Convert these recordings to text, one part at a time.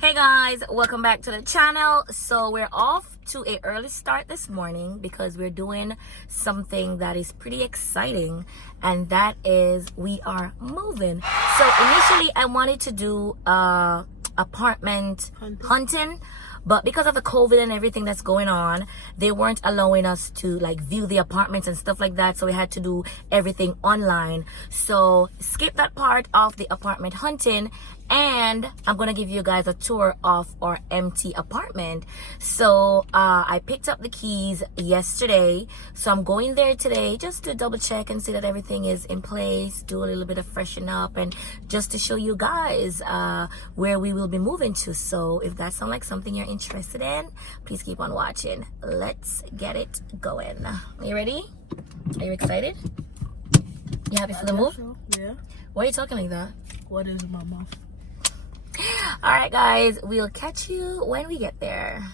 Hey guys, welcome back to the channel. So we're off to an early start this morning because we're doing something that is pretty exciting, and that is we are moving. So initially I wanted to do apartment hunting, but because of the COVID and everything that's going on, they weren't allowing us to like view the apartments and stuff like that, so we had to do everything online. So skip that part of the apartment hunting, and I'm gonna give you guys a tour of our empty apartment. So I picked up the keys yesterday, so I'm going there today just to double check and see that everything is in place, do a little bit of freshen up, and just to show you guys where we will be moving to. So if that sounds like something you're interested in, please keep on watching. Let's get it going. Are you ready? Are you excited? You happy for the move? So. Yeah. Why are you talking like that? What is my mouth? All right, guys, we'll catch you when we get there.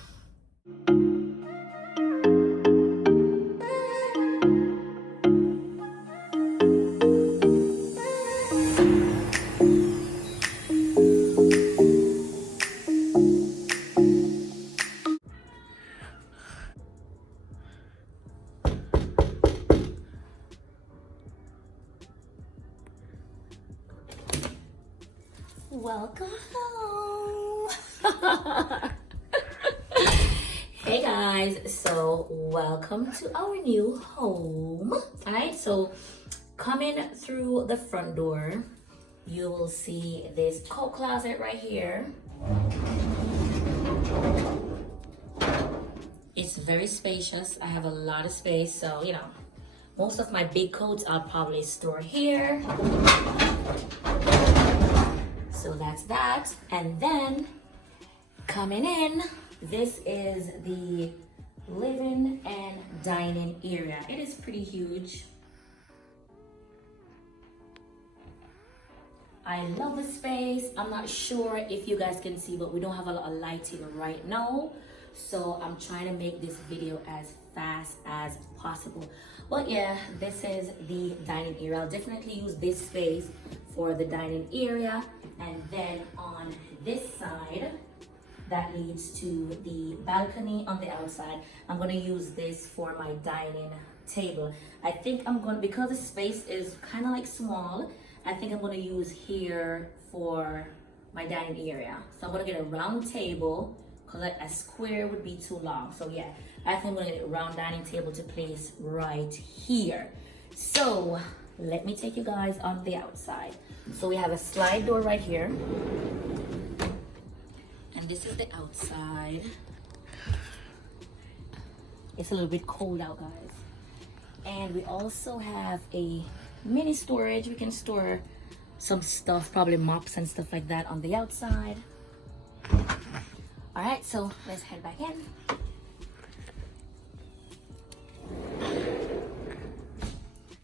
Welcome home. Hey guys, so welcome to our new home. All right, so coming through the front door, you will see this coat closet right here. It's very spacious. I have a lot of space, so you know, most of my big coats I'll probably store here. So that's that. And then coming in, this is the living and dining area. It is pretty huge. I love the space. I'm not sure if you guys can see, but we don't have a lot of lighting right now. So I'm trying to make this video as fast as possible. But yeah, this is the dining area. I'll definitely use this space for the dining area. And then on this side, that leads to the balcony on the outside. I'm gonna use this for my dining table. I think I'm gonna, because the space is kind of like small, I think I'm gonna use here for my dining area. So I'm gonna get a round table, because a square would be too long. So yeah, I think I'm gonna get a round dining table to place right here. So let me take you guys on the outside. So we have a slide door right here. And this is the outside. It's a little bit cold out, guys. And we also have a mini storage. We can store some stuff, probably mops and stuff like that on the outside. All right, so let's head back in.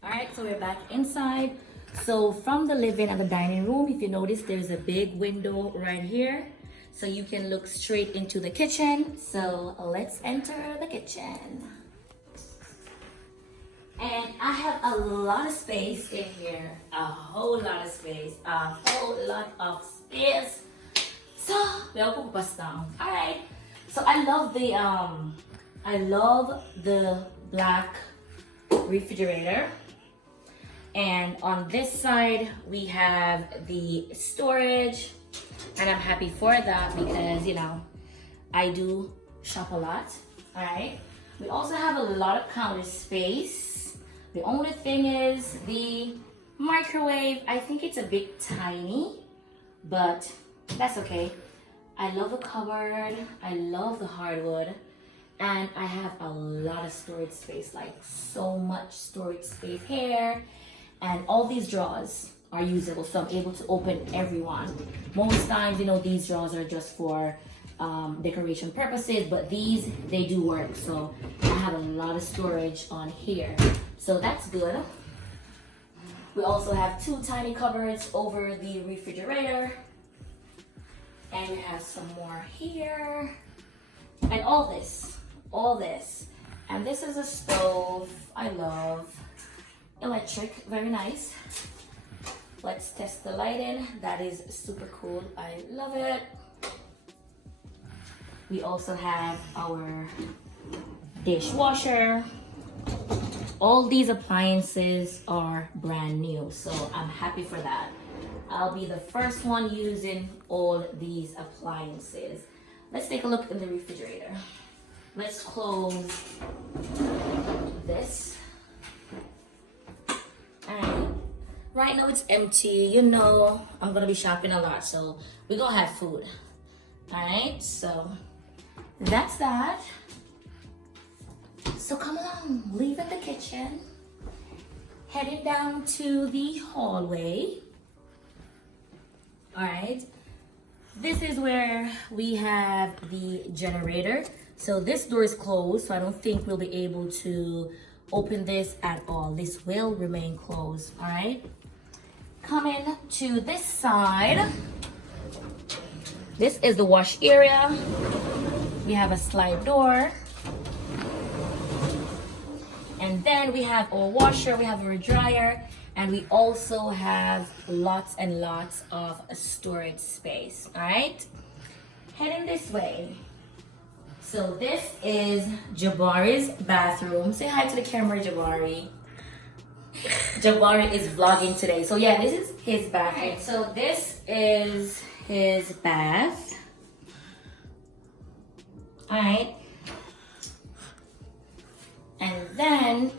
All right, so we're back inside. So from the living and the dining room, if you notice, there's a big window right here. So you can look straight into the kitchen. So let's enter the kitchen. And I have a lot of space in here. A whole lot of space. A whole lot of space. So, all right. So I love the black refrigerator. And on this side, we have the storage, and I'm happy for that because, you know, I do shop a lot, all right? We also have a lot of counter space. The only thing is the microwave. I think it's a bit tiny, but that's okay. I love the cupboard. I love the hardwood. And I have a lot of storage space, like so much storage space here. And all these drawers are usable, so I'm able to open every one. Most times, you know, these drawers are just for decoration purposes, but these, they do work. So I have a lot of storage on here. So that's good. We also have two tiny cupboards over the refrigerator. And we have some more here. And all this. And this is a stove I love. Electric, very nice. Let's test the lighting. That is super cool. I love it. We also have our dishwasher. All these appliances are brand new, so I'm happy for that. I'll be the first one using all these appliances. Let's take a look in the refrigerator. Let's close this. And right now it's empty. You know, I'm gonna be shopping a lot, so we're gonna have food. All right, so that's that. So come along, leaving the kitchen, heading down to the hallway. All right, this is where we have the generator. So this door is closed, so I don't think we'll be able to open this at all. This will remain closed, all right? Coming to this side, this is the wash area. We have a slide door. And then we have our washer, we have our dryer, and we also have lots and lots of storage space, all right? Heading this way. So this is Jabari's bathroom. Say hi to the camera, Jabari. Jabari is vlogging today. So yeah, this is his bathroom. So this is his bath. All right. And then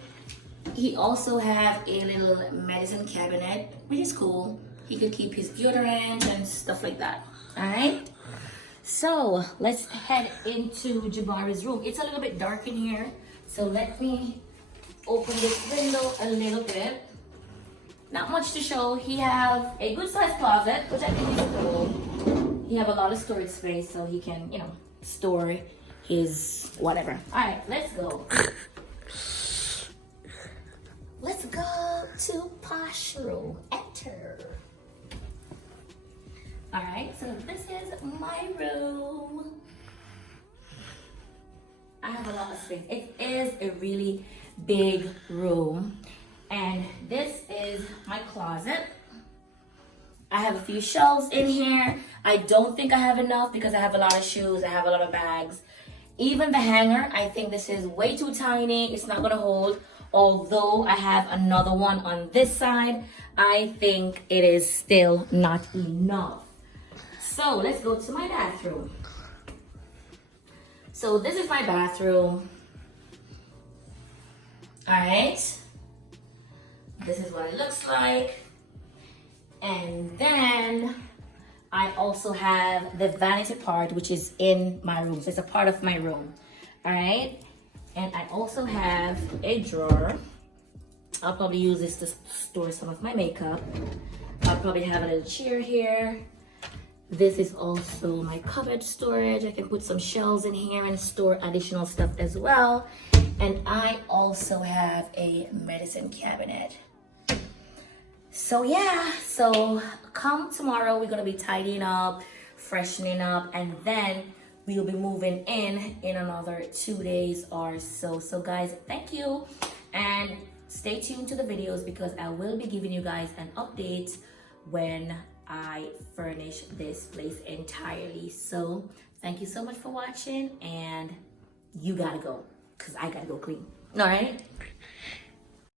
he also have a little medicine cabinet, which is cool. He could keep his deodorant and stuff like that. All right. So let's head into Jabari's room. It's a little bit dark in here, so let me open this window a little bit. Not much to show. He have a good sized closet, which I think is cool. He have a lot of storage space, so he can, you know, store his whatever. All right, let's go. Let's go to Posh room. Enter. All right, so this is my room. I have a lot of space. It is a really big room. And this is my closet. I have a few shelves in here. I don't think I have enough because I have a lot of shoes, I have a lot of bags. Even the hanger, I think this is way too tiny. It's not gonna hold. Although I have another one on this side, I think it is still not enough. So let's go to my bathroom. So this is my bathroom. All right. This is what it looks like. And then I also have the vanity part, which is in my room. So it's a part of my room. All right. And I also have a drawer. I'll probably use this to store some of my makeup. I'll probably have a little chair here. This is also my cupboard storage. I can put some shelves in here and store additional stuff as well. And I also have a medicine cabinet. So yeah, so come tomorrow, we're gonna be tidying up, freshening up, and then we'll be moving in another 2 days or so. So guys, thank you. And stay tuned to the videos because I will be giving you guys an update when I furnish this place entirely. So thank you so much for watching, and you gotta go because I gotta go clean. All right.